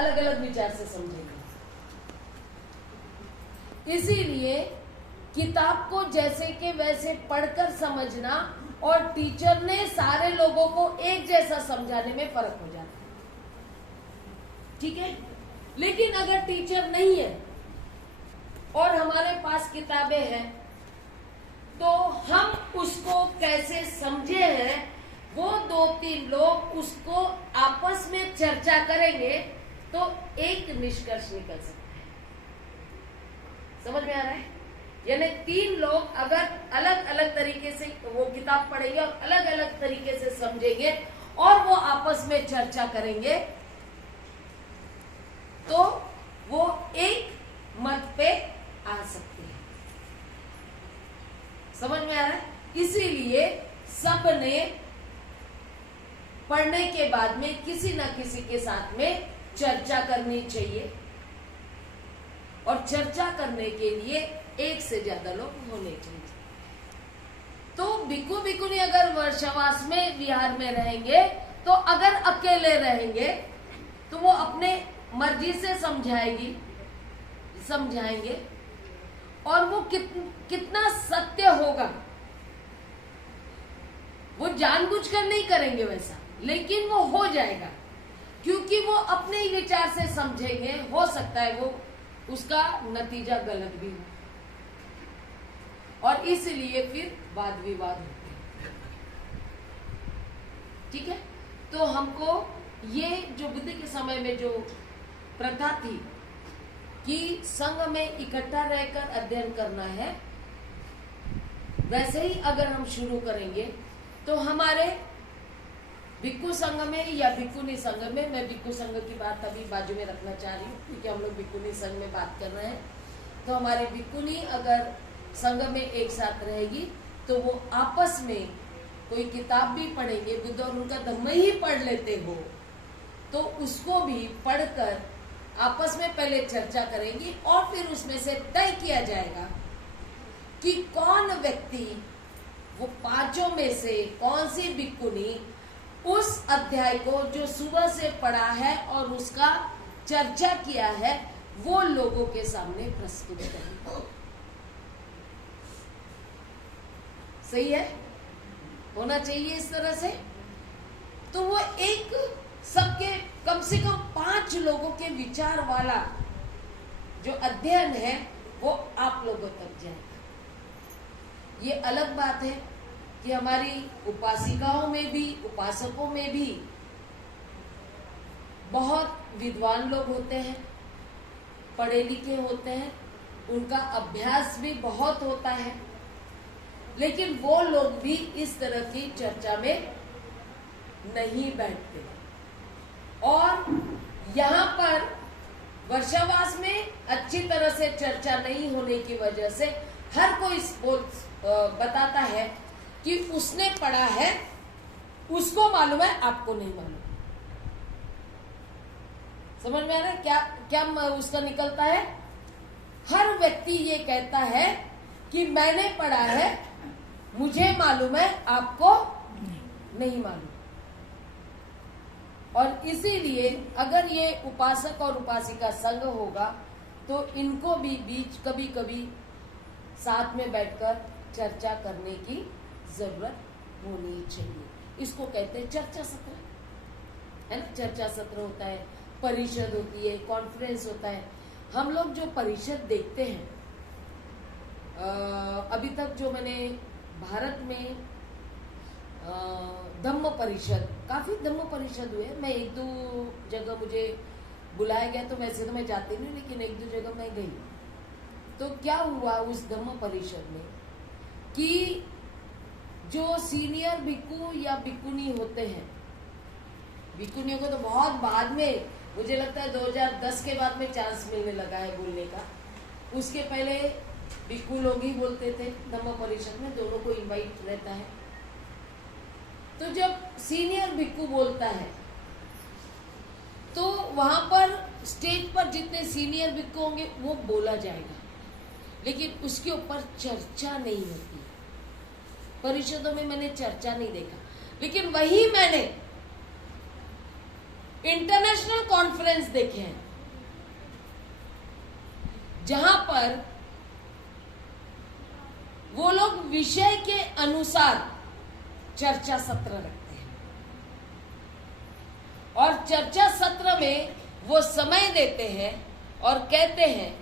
अलग अलग विचार से समझेंगे। इसीलिए किताब को जैसे के वैसे पढ़कर समझना और टीचर ने सारे लोगों को एक जैसा समझाने में फर्क हो जाता है, ठीक है। लेकिन अगर टीचर नहीं है और हमारे पास किताबें हैं तो हम उसको कैसे समझे हैं, वो 2-3 लोग उसको आपस में चर्चा करेंगे तो एक निष्कर्ष निकल सकता है। समझ में आ रहा है? यानी 3 लोग अगर अलग अलग तरीके से वो किताब पढ़ेंगे और अलग अलग तरीके से समझेंगे और वो आपस में चर्चा करेंगे तो वो एक मत पे आ सकते हैं। समझ में आ रहा है? इसीलिए सबने पढ़ने के बाद में किसी न किसी के साथ में चर्चा करनी चाहिए और चर्चा करने के लिए एक से ज्यादा लोग होने चाहिए। तो भिक्खु भिक्खुनी अगर वर्षावास में विहार में रहेंगे तो अगर अकेले रहेंगे तो वो अपने मर्जी से समझाएंगे और वो कितना सत्य होगा वो जानबूझकर नहीं करेंगे वैसा, लेकिन वो हो जाएगा क्योंकि वो अपने ही विचार से समझेंगे। हो सकता है वो उसका नतीजा गलत भी हो और इसलिए फिर वाद विवाद होते हैं, ठीक है। तो हमको ये जो बुद्ध के समय में जो प्रथा थी कि संघ में इकट्ठा रहकर अध्ययन करना है, वैसे ही अगर हम शुरू करेंगे तो हमारे भिक्खु संघ में या भिक्खुनी संघ में, मैं भिक्खु संघ की बात अभी बाजू में रखना चाह रही हूँ क्योंकि हम लोग भिक्खुनी संघ में बात कर रहे हैं, तो हमारी भिक्खुनी अगर संघ में एक साथ रहेगी तो वो आपस में कोई किताब भी पढ़ेंगे, बुद्ध और उनका धम्म ही पढ़ लेते हो तो उसको भी पढ़कर आपस में पहले चर्चा करेंगी और फिर उसमें से तय किया जाएगा कि कौन व्यक्ति, वो 5 में से कौन सी भिक्खुनी उस अध्याय को जो सुबह से पढ़ा है और उसका चर्चा किया है वो लोगों के सामने प्रस्तुत करेंगे। सही है? होना चाहिए इस तरह से। तो वो एक सबके कम से कम 5 लोगों के विचार वाला जो अध्ययन है वो आप लोगों तक जाएगा। ये अलग बात है कि हमारी उपासिकाओं में भी, उपासकों में भी बहुत विद्वान लोग होते हैं, पढ़े लिखे होते हैं, उनका अभ्यास भी बहुत होता है, लेकिन वो लोग भी इस तरह की चर्चा में नहीं बैठते। और यहाँ पर वर्षावास में अच्छी तरह से चर्चा नहीं होने की वजह से हर कोई बताता है कि उसने पढ़ा है, उसको मालूम है, आपको नहीं मालूम। समझ में आ रहा है क्या क्या उसका निकलता है? हर व्यक्ति ये कहता है कि मैंने पढ़ा है, मुझे मालूम है, आपको नहीं मालूम। और इसीलिए अगर ये उपासक और उपासिका संघ होगा तो इनको भी बीच कभी कभी साथ में बैठकर चर्चा करने की जरूरत होनी चाहिए। इसको कहते हैं चर्चा सत्र, है ना। चर्चा सत्र होता है, परिषद होती है, कॉन्फ्रेंस होता है। हम लोग जो परिषद देखते हैं, अभी तक जो मैंने भारत में धम्म परिषद, काफी धम्म परिषद हुए। मैं 1-2 जगह मुझे बुलाया गया, तो वैसे तो मैं जाती नहीं, लेकिन 1-2 जगह मैं गई। तो क्या हुआ उस धम्म परिषद में कि जो सीनियर भिक्खु या भिक्खुनी होते हैं, भिक्खुनियों को तो बहुत बाद में, मुझे लगता है 2010 के बाद में चांस मिलने लगा है बोलने का। उसके पहले भिक्खु लोग ही बोलते थे धम्म परिषद में, दोनों को इनवाइट रहता है। तो जब सीनियर भिक्खु बोलता है तो वहां पर स्टेज पर जितने सीनियर भिक्खु होंगे वो बोला जाएगा, लेकिन उसके ऊपर चर्चा नहीं होती। परिषदों में मैंने चर्चा नहीं देखा, लेकिन वही मैंने इंटरनेशनल कॉन्फ्रेंस देखे हैं जहां पर वो लोग विषय के अनुसार चर्चा सत्र रखते हैं और चर्चा सत्र में वो समय देते हैं और कहते हैं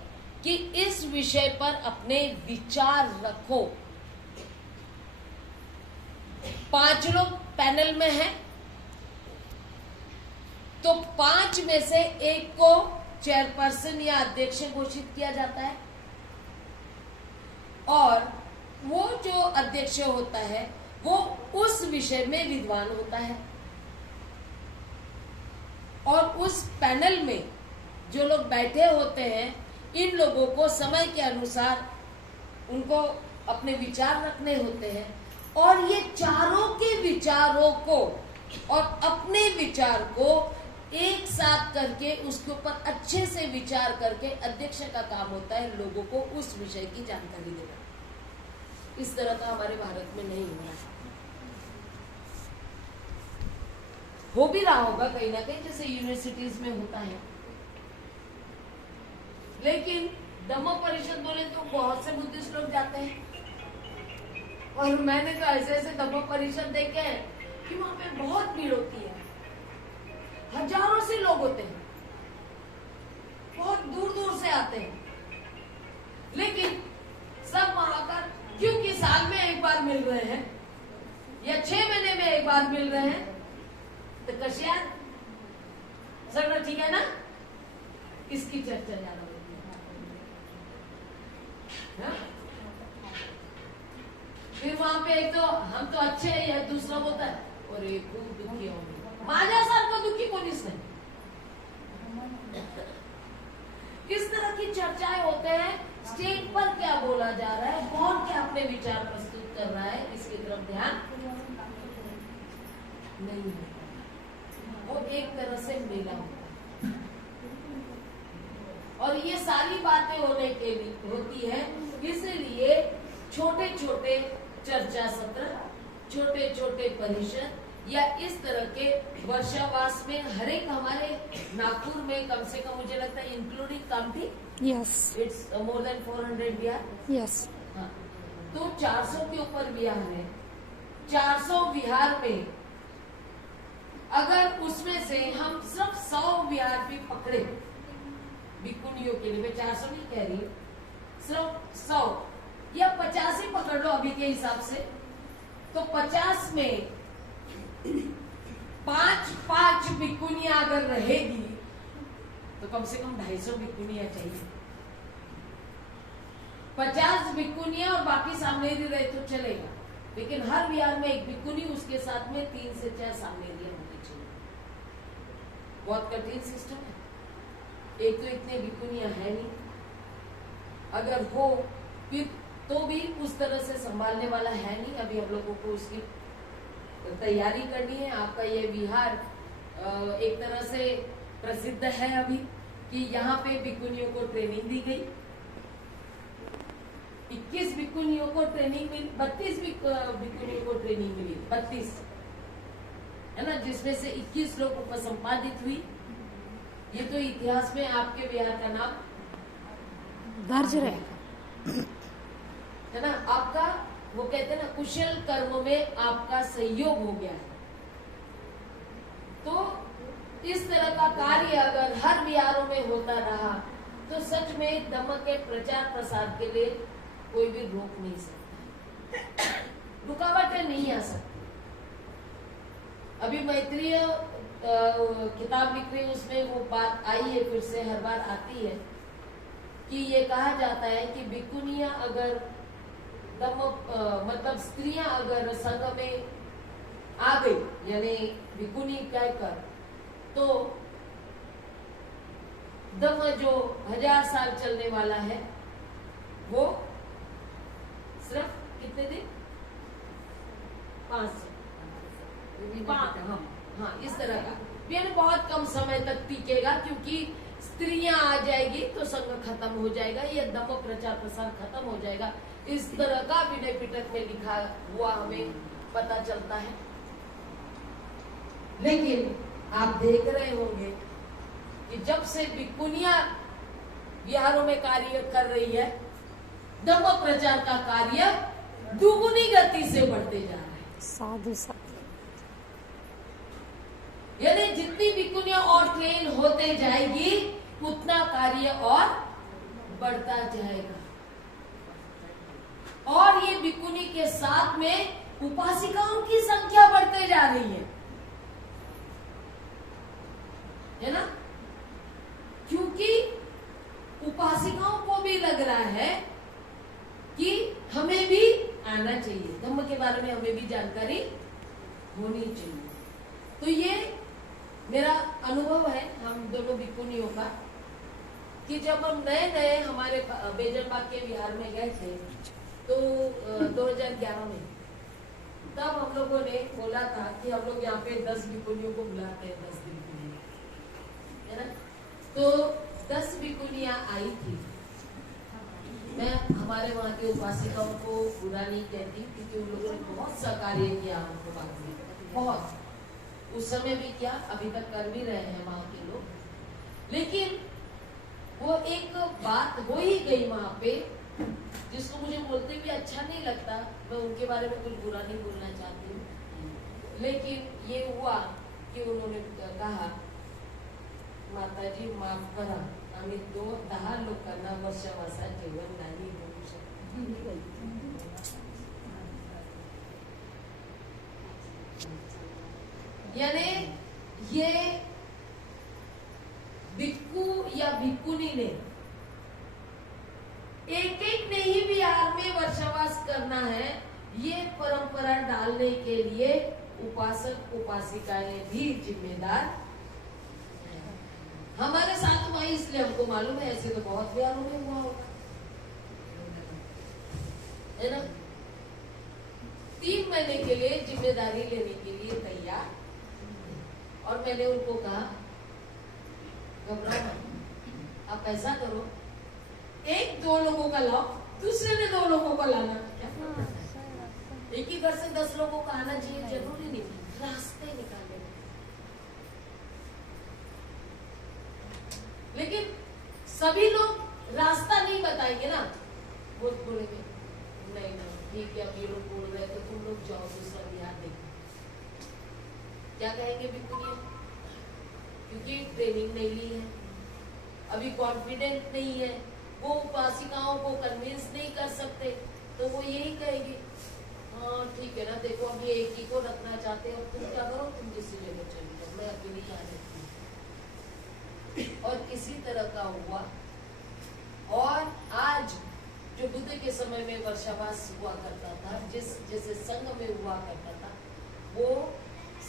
कि इस विषय पर अपने विचार रखो। 5 लोग पैनल में हैं, तो 5 में से एक को चेयरपर्सन या अध्यक्ष घोषित किया जाता है और वो जो अध्यक्ष होता है वो उस विषय में विद्वान होता है और उस पैनल में जो लोग बैठे होते हैं इन लोगों को समय के अनुसार उनको अपने विचार रखने होते हैं और ये चारों के विचारों को और अपने विचार को एक साथ करके उसके ऊपर अच्छे से विचार करके अध्यक्ष का काम होता है लोगों को उस विषय की जानकारी देना। इस तरह का हमारे भारत में नहीं हो रहा। हो भी रहा होगा कहीं ना कहीं, जैसे यूनिवर्सिटीज में होता है, लेकिन धम्म परिषद बोले तो बहुत से बुद्धिस्ट लोग जाते हैं और मैंने तो ऐसे ऐसे धम्म परिषद देखे हैं कि वहां पे बहुत भीड़ होती है, हजारों से लोग होते हैं, बहुत दूर दूर से आते हैं, लेकिन सब वहां पर क्योंकि साल में एक बार मिल रहे हैं या 6 महीने में एक बार मिल रहे हैं, तो कशियार सर ठीक है ना, इसकी चर्चा ज्यादा होती है। फिर वहां पे एक तो हम तो अच्छे हैं या दूसरा बोलता है और एक खूब दुखी होंगे, माजा साहब को दुखी पुलिस ने। इस तरह की चर्चाएं होते हैं। स्टेज पर क्या बोला जा रहा है, कौन क्या अपने विचार प्रस्तुत कर रहा है, इसकी तरफ ध्यान नहीं है। वो एक तरह से मेला होता है और ये सारी बातें होने के लिए होती है, इसलिए छोटे छोटे चर्चा सत्र, छोटे छोटे परिषद या इस तरह के वर्षावास में हर एक हमारे नागपुर में कम से कम मुझे लगता है including Kamthi, yes, it's more than 400 Vihar, yes, हाँ, तो 400 के ऊपर विहार है। 400 विहार में अगर उसमें से हम सिर्फ 100 विहार भी पकड़े भिक्खुनियों के लिए, मैं 400 नहीं कह रही हूँ, सिर्फ 100 या 50 ही पकड़ लो अभी के हिसाब से, तो 50 में 5 भिक्खुनियां अगर रहेगी तो कम से कम 250 भिक्खुनियां चाहिए। 50 भिक्खुनियां और बाकी सामनेरी रहे तो चलेगा, लेकिन हर विहार में एक भिक्खुनी, उसके साथ में 3 से 4 सामनेरियां होनी चाहिए। बहुत कठिन सिस्टम है। एक तो इतने भिक्खुनियां है नहीं, अगर हो फिर तो भी उस तरह से संभालने वाला है नहीं। अभी हम लोगों को उसकी तैयारी करनी है। आपका ये विहार एक तरह से प्रसिद्ध है अभी कि यहाँ पे भिक्खुनियों को ट्रेनिंग दी गई। 21 भिक्खुनियों को ट्रेनिंग मिली, 32 भिक्खुनियों को ट्रेनिंग मिली, 32 है ना, जिसमें से 21 लोग उपसंपादित हुई। ये तो इतिहास में आपके विहार का नाम दर्ज रहेगा, है ना। आपका वो कहते हैं ना, कुशल कर्म में आपका सहयोग हो गया है। तो इस तरह का कार्य अगर हर विहारों में होता रहा तो सच में धम्म के प्रचार प्रसार के लिए कोई भी रोक नहीं सकता, रुकावटें नहीं आ सकती। अभी मैत्रीय किताब लिख रही, उसमें वो बात आई है, फिर से हर बार आती है कि ये कहा जाता है कि भिक्खुनियां अगर मतलब स्त्रियां अगर संघ में आ गई, यानी भिक्खुनी कहकर, तो धम्म जो 1000 साल चलने वाला है वो सिर्फ कितने दिन, 5 हाँ, इस तरह का, यानी बहुत कम समय तक टिकेगा, क्योंकि स्त्रियां आ जाएगी तो संघ खत्म हो जाएगा, ये धम्म प्रचार प्रसार खत्म हो जाएगा। इस तरह का विनय पिटक में लिखा हुआ हमें पता चलता है। लेकिन आप देख रहे होंगे कि जब से भिक्खुनियां विहारों में कार्य कर रही है, धम्म प्रचार का कार्य दुगुनी गति से बढ़ते जा रहे हैं। साधु साधु यानी जितनी भिक्खुनियां और ट्रेन होते जाएगी उतना कार्य और बढ़ता जाएगा। और ये भिक्खुनी के साथ में उपासिकाओं की संख्या बढ़ते जा रही है ना? क्योंकि उपासिकाओं को भी लग रहा है कि हमें भी आना चाहिए, धम्म के बारे में हमें भी जानकारी होनी चाहिए। तो ये मेरा अनुभव है हम दोनों भिक्खुनियों का कि जब हम नए नए हमारे बेजनबाग के विहार में गए थे तो 2011 में, तब हम लोगों ने बोला था कि हम लोग यहाँ पे 10 भिक्खुनियों को बुलाते हैं, 10 भिक्खुनियाँ, है ना? तो 10 भिक्खुनियाँ आई थी। मैं हमारे वहाँ के उपासिकाओं को बुरा नहीं कहती क्योंकि उन लोगों ने बहुत सा कार्य किया हमको बाद में, बहुत, उस समय भी किया, अभी तक कर भी रहे हैं वहाँ के लोग। लेकिन वो एक बात हो ही गई वहाँ पे जिसको मुझे बोलते हुए अच्छा नहीं लगता, मैं उनके बारे में कुछ बुरा नहीं बोलना चाहती हूँ, लेकिन ये हुआ कि उन्होंने कहा माताजी माफ करा, आम्ही 10 लोकांना वर्षावासात जेवण नाही देऊ शकत। यानी ये भिक्खु या भिक्खुनी ने एक एक नहीं विहार में वर्षावास करना है, ये परंपरा डालने के लिए उपासक उपासिकाएं भी जिम्मेदार हैं। हमारे साथ हुआ इसलिए हमको मालूम है, ऐसे तो बहुत विहारों में हुआ होगा, है ना? 3 महीने के लिए जिम्मेदारी लेने के लिए तैयार। और मैंने उनको कहा घबराओ मत, आप ऐसा करो 1-2 लोगों का लाओ, दूसरे ने 2 लोगों को लाना, क्या एक ही घर से 10 लोगों का आना चाहिए जरूरी नहीं, रास्ते निकाले। लेकिन सभी लोग रास्ता नहीं बताएंगे ना, वो बोलेंगे नहीं ना ठीक है, अब ये लोग बोल रहे तो तुम लोग जाओ दूसरा विहार देखो। क्या कहेंगे भिक्खुनियां? क्योंकि ट्रेनिंग नहीं ली है, अभी कॉन्फिडेंट नहीं है, वो उपासिकाओं को कन्विंस नहीं कर सकते, तो वो यही कहेगी हाँ ठीक है ना, देखो अब ये एक ही को रखना चाहते हो, तुम क्या करो, तुम जिससे लेकर चली जाओ, मैं अकेली जा रही हूँ। और इसी तरह का हुआ। और आज जो बुद्ध के समय में वर्षावास हुआ करता था, जैसे संघ में हुआ करता था, वो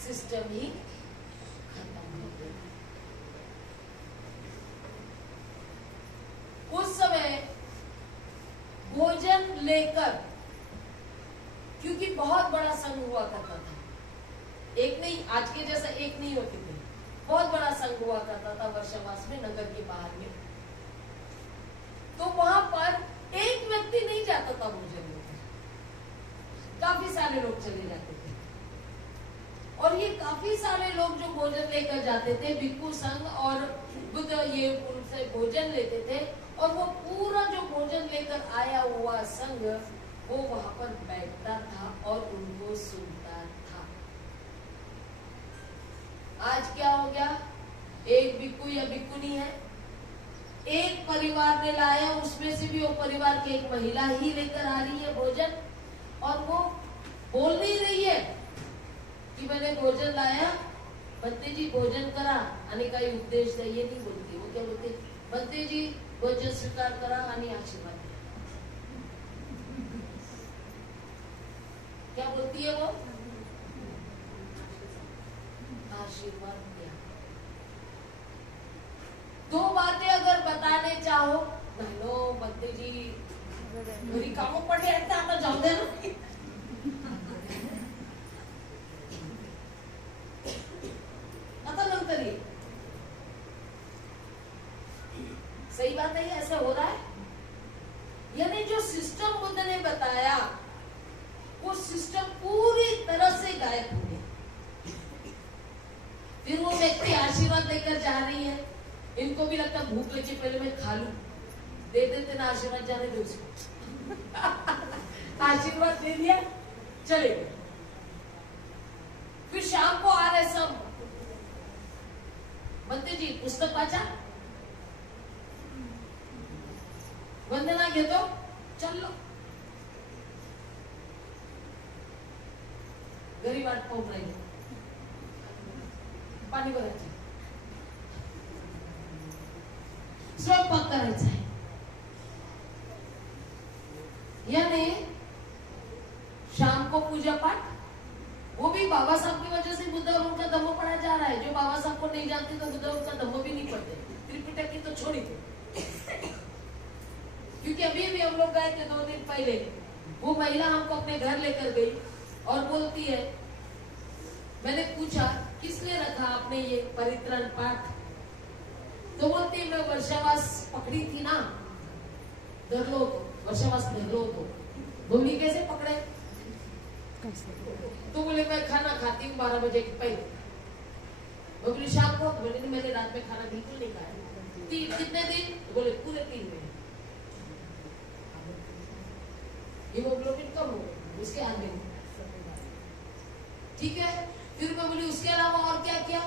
सिस्टम ही खत्म हो गया। उस समय भोजन लेकर, क्योंकि बहुत बड़ा संघ हुआ करता था, एक नहीं, आज के जैसा एक नहीं होते थे, बहुत बड़ा संघ हुआ करता था वर्षावास में, नगर के बाहर में। तो वहां पर एक व्यक्ति नहीं जाता था भोजन लेकर, काफी सारे लोग चले जाते थे। और ये काफी सारे लोग जो भोजन लेकर जाते थे, भिक्खु संघ और बुद्ध ये उनसे भोजन लेते थे, और वो पूरा जो भोजन लेकर आया हुआ संघ वो वहां पर बैठता था और उनको सुनता था। आज क्या हो गया, एक भिक्खु या भिक्खुनी है, एक परिवार ने लाया, उसमें से भी वो परिवार की एक महिला ही लेकर आ रही है भोजन, और वो बोल नहीं रही है कि मैंने भोजन लाया, बंते जी भोजन करा आणि काही उपदेश द्या, ये नहीं बोलती। वो क्या बोलते, बंते जी भोजन स्वीकार करा आणि आशीर्वाद द्या। क्या बोलती है वो, आशीर्वाद दिया। 2 बातें अगर बताने चाहो, बहनो बंते जी घरी कामं पडले आहेत, आता जाऊ द्या ना, आता नंतर ये। सही बात है, ऐसा हो रहा है। यानी जो सिस्टम बुद्ध ने बताया वो सिस्टम पूरी तरह से गायब हो गया। फिर वो व्यक्ति आशीर्वाद लेकर जा रही है, इनको भी लगता भूख लगी, पहले मैं खा लूं, दे देते ना आशीर्वाद, जाने दो उसको। आशीर्वाद दे दिया, चले गए। फिर शाम को आ रहे सब, बनते जी पुस्तक वाचा, वंदना घेतो, चल लो घरी, वाट पाहून राहिली, पाणी भरायचं, स्वयंपाक करायचा है, यानी शाम को पूजा पाठ, वो भी बाबा साहब की वजह से बुद्ध और उनका धम्म पढ़ा जा रहा है। जो बाबा साहब को नहीं जानते तो बुद्ध और उनका धम्म भी नहीं पढ़ते, त्रिपिटक की तो छोड़ी थे। क्योंकि अभी भी हम लोग गए थे 2 दिन पहले, वो महिला हमको अपने घर लेकर गई और बोलती है, मैंने पूछा किसने रखा आपने ये परित्रण पाठ, तो बोलती मैं वर्षावास पकड़ी थी ना, धर लो तो, वर्षावास धर लो तो। बोली कैसे पकड़े, तो बोले मैं खाना खाती हूँ 12 बजे के पहले। वो बोली शाम को, बोले नहीं मैंने रात में खाना बिल्कुल नहीं खाया। कितने दिन, बोले पूरे 3 महीने। हीमोग्लोबिन कम हो गया उसके आगे, ठीक है। फिर मैं बोली उसके अलावा और क्या क्या,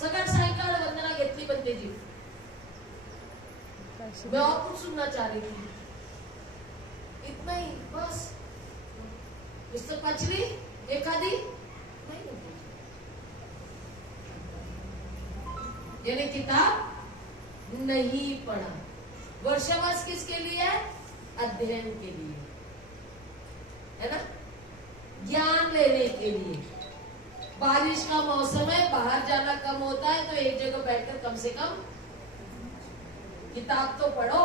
सकाळ सायंकाळ वंदना घेतली बनते जी। मैं और कुछ सुनना चाह रही थी, इतना ही बस। पुस्तक वाचली एखादी नहीं, यानी किताब नहीं पढ़ा। वर्षावास किसके लिए है, अध्ययन के लिए है ना, ज्ञान लेने के लिए। बारिश का मौसम है, बाहर जाना कम होता है, तो एक जगह बैठकर कम से कम किताब तो पढ़ो।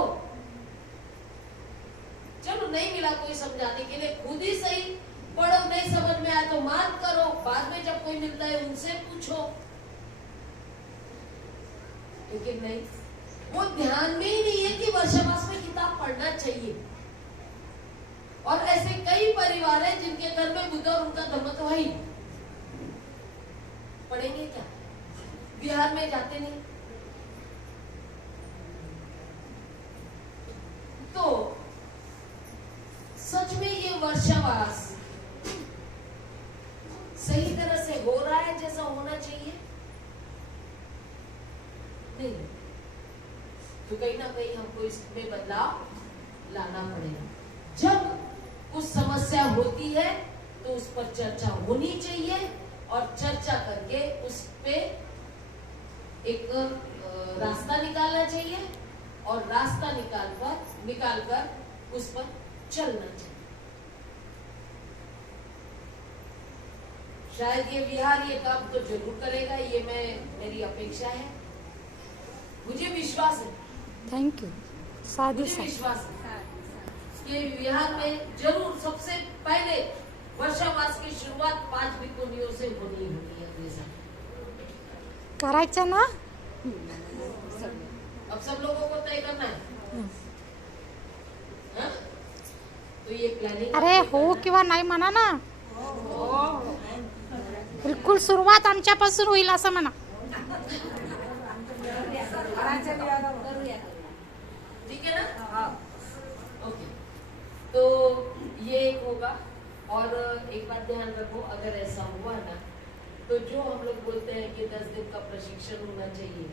चलो नहीं मिला कोई समझाने के लिए, खुद ही सही पढ़ो, नहीं समझ में आया तो मान करो, बाद में जब कोई मिलता है उनसे पूछो। लेकिन नहीं, वो ध्यान में ही नहीं है कि वर्षावास में किताब पढ़ना चाहिए। और ऐसे कई परिवार हैं जिनके घर में बुद्ध और उनका धम्म तो है ही, पढ़ेंगे क्या, बिहार में जाते नहीं। तो सच में ये वर्षावास सही तरह से हो रहा है जैसा होना चाहिए, नहीं, तो कहीं ना कहीं हमको इसमें बदलाव लाना पड़ेगा। जब कुछ समस्या होती है तो उस पर चर्चा होनी चाहिए, और चर्चा करके उस पे एक रास्ता निकालना चाहिए, और रास्ता निकालकर उस पर चलना चाहिए। शायद ये बिहार ये काम तो जरूर करेगा, ये मेरी अपेक्षा है, मुझे विश्वास है। थैंक यू, साधु मुझे विश्वास है कि बिहार में जरूर सबसे पहले वर्षावास की शुरुआत 5 भिक्खुनियों से होनी है अपने साथ। करायचं ना, अब सब लोगों को तय करना है, हाँ? तो ये प्लानिंग, अरे हो किंवा नाही म्हणा ना, बिलकुल सुरुवात आमच्यापासून होईल असं म्हणा। ठीक है ना, ओके। तो ये एक होगा, और एक बात ध्यान रखो, अगर ऐसा हुआ ना, तो जो हम लोग बोलते हैं कि 10 दिन का प्रशिक्षण होना चाहिए,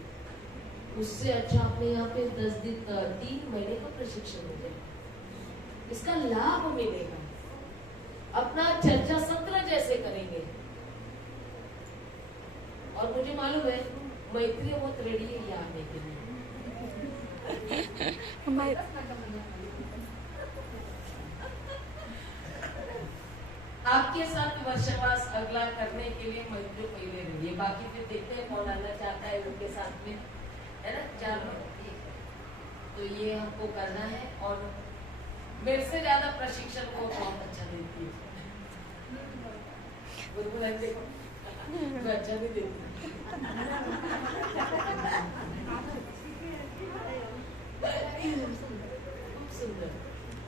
उससे अच्छा आपने यहाँ पे 10 दिन 3 महीने का प्रशिक्षण हो जाएगा, इसका लाभ मिलेगा। अपना चर्चा सत्र जैसे करेंगे, और मुझे मालूम है मैत्री बहुत रेडी है यहाँ आने के लिए। आपके साथ वर्षावास अगला करने के लिए मैत्री पहले रही है, बाकी फिर देखते हैं कौन आना चाहता है उनके साथ में, है ना, 4 लोग। तो ये हमको करना है, और मेरे से ज्यादा प्रशिक्षण को बहुत अच्छा देती है, बिल्कुल ऐसे मैं अच्छा नहीं देती। खूब सुंदर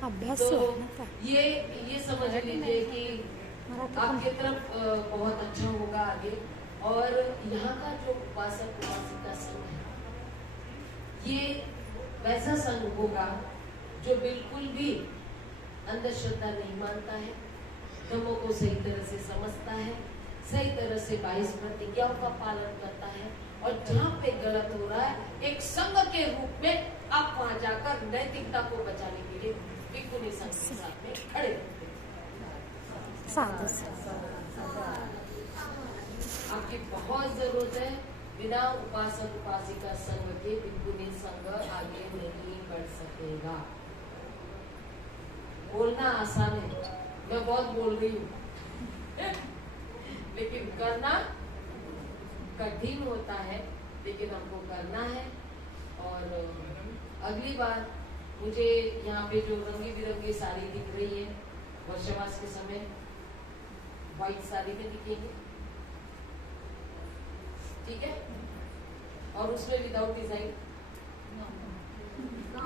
अभ्यास तो आहे ना का? ये समझ लीजिए कि आपकी तरफ बहुत अच्छा होगा आगे, और यहाँ का जो उपासक उपासिका संघ है, ये वैसा संघ होगा जो बिल्कुल भी अंधश्रद्धा नहीं मानता है, धर्मों को सही तरह से समझता है, सही तरह से 22 प्रतिज्ञाओं का पालन करता है, और जहाँ पे गलत हो रहा है एक संघ के रूप में आप वहां जाकर नैतिकता को बचाने के लिए भिक्खुनी संघ के साथ में खड़े रहते हैं। साधु साधु। आपकी बहुत जरूरत है। बिना उपासक उपासिका संघ के भिक्खुनी संघ आगे नहीं बढ़ सकेगा। बोलना आसान है, मैं बहुत बोल रही हूँ लेकिन करना कठिन होता है, लेकिन हमको करना है। और अगली बार मुझे यहाँ पे जो रंगी बिरंगी साड़ी दिख रही है वर्षवास के समय, व्हाइट साड़ी में दिखेंगे, ठीक है, और उसमें without design,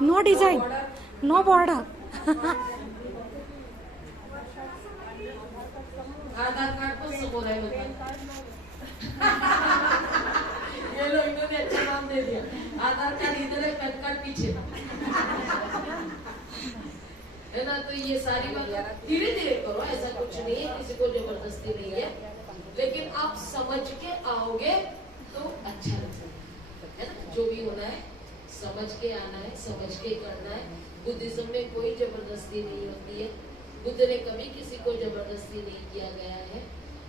no design, no border. Aadhaar card पर समोर है ये लो, इन्होंने अच्छा नाम दे दिया। आधार कार्ड इधर है, पैन कार्ड पीछे है ना। तो ये सारी बात धीरे धीरे करो, ऐसा कुछ नहीं है, किसी को जबरदस्ती नहीं है, लेकिन आप समझ के आओगे तो अच्छा लगता है ना। जो भी होना है समझ के आना है, समझ के करना है। बुद्धिज्म में कोई जबरदस्ती नहीं होती है, बुद्ध ने कभी किसी को जबरदस्ती नहीं किया गया है।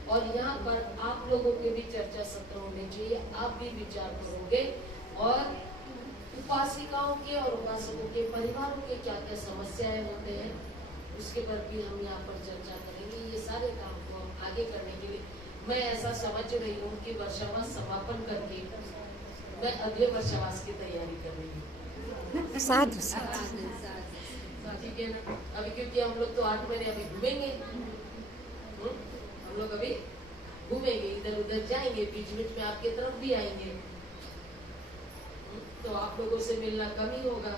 और यहाँ पर आप लोगों के भी चर्चा सत्र होने चाहिए, आप भी विचार करोगे, और उपासिकाओं के और उपासकों के परिवारों के क्या क्या समस्याएं होते हैं उसके पर भी हम यहाँ पर चर्चा करेंगे। ये सारे काम को हम आगे करने के लिए मैं ऐसा समझ रही हूँ कि वर्षावास समापन करके मैं अगले वर्षावास की तैयारी कर रही हूँ। साधु साधु। ठीक है ना। अभी क्योंकि हम लोग तो 8 महीने अभी घूमेंगे, हम लोग अभी घूमेंगे, इधर उधर जाएंगे, बीच बीच में आपके तरफ भी आएंगे, तो आप लोगों से मिलना कम ही होगा।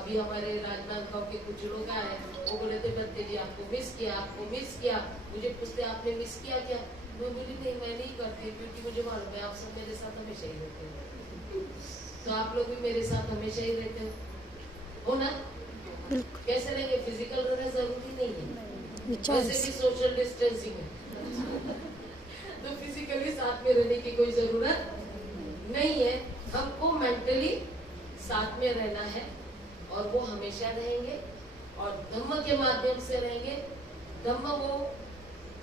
अभी हमारे राजनांदगांव के कुछ लोग आए, वो बोले थे बंते जी आपको मिस किया, आपको मिस किया। मुझे पूछते आपने मिस किया क्या? मैं बोली नहीं, मैं नहीं करती, क्योंकि मुझे मालूम है आप सब मेरे साथ हमेशा ही रहते हो, तो आप लोग भी मेरे साथ हमेशा ही रहते हो ना। कैसे रहेंगे? फिजिकल रहना जरूरी नहीं है, वैसे भी सोशल डिस्टेंसिंग है तो फिजिकली साथ में रहने की कोई जरूरत नहीं है। हमको मेंटली साथ में रहना है, और वो हमेशा रहेंगे, और धम्म के माध्यम से रहेंगे। धम्म वो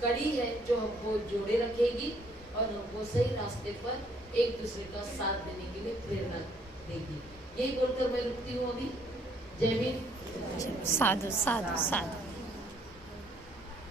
कड़ी है जो हमको जोड़े रखेगी और हमको सही रास्ते पर एक दूसरे का साथ देने के लिए प्रेरणा देगी। यही बोलकर मैं रुकती हूँ अभी। जय भीम। साधु साधु साधु।